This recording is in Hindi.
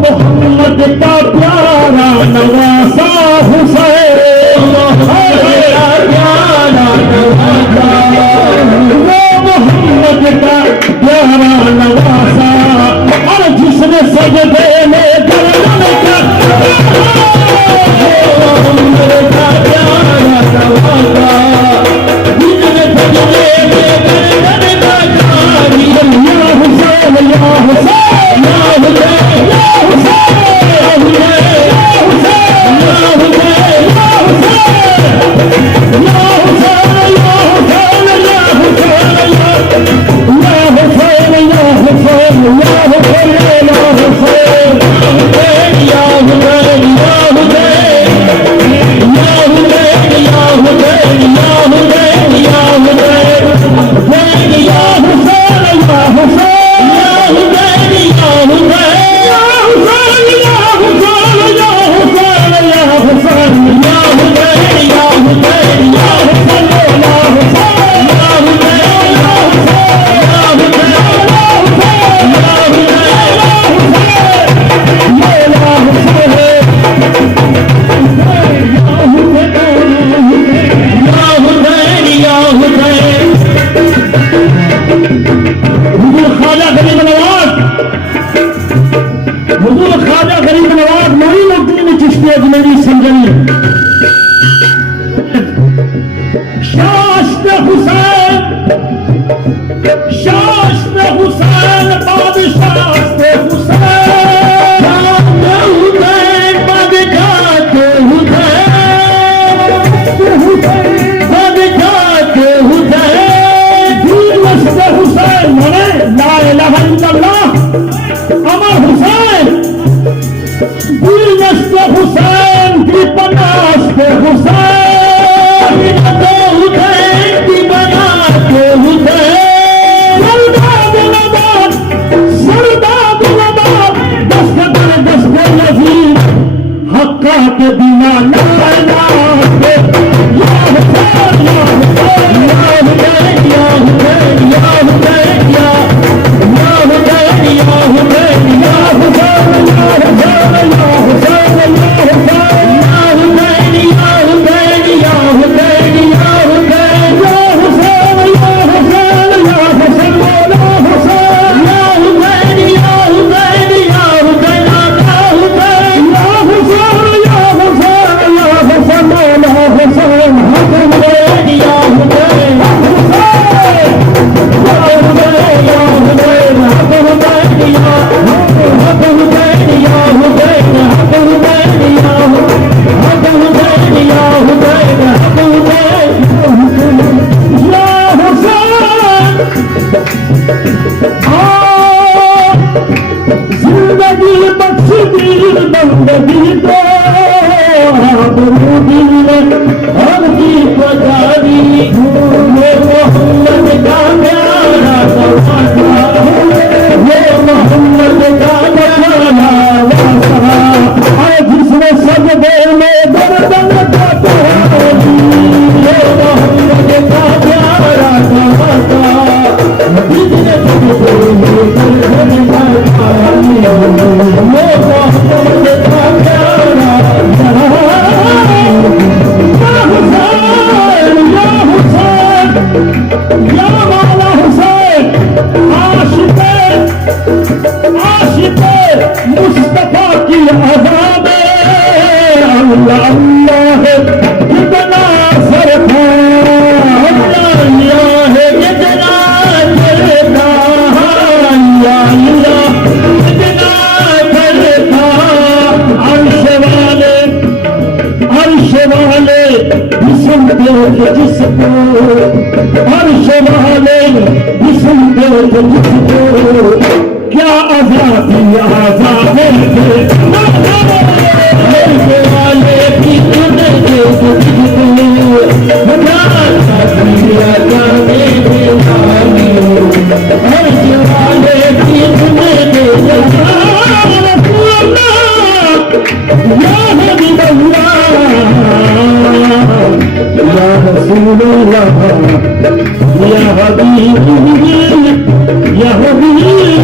मोहम्मद का प्यारा नवासा हुसैन, प्यारा नवासा, वो मोहम्मद का प्यारा नवासा, और जिसने सजदे में गर्दन का मोहम्मद का प्यारा नवासा, जिसने सजदे में गर्दन का या हुसैन या हुसैन या अजमेरी संजनी शास्त्र हुसैन बादशास्त्र हुसैन बादशाते हुसैन माने ला इलाहा इल्लल्लाह अमर हुसैन हुसैन की बनाते हुसैन की बनाते हुसैन सरदार दस्तगर दस्तगर नजीर हक्का के बिना नाते या हुसैन या हुसैन या हुसैन या हुसैन या हुसैन या हुसैन या हुसैन या हुसैन या हुसैन क्या आजादी आजाद वाले की हर या हबीबी या हबीबी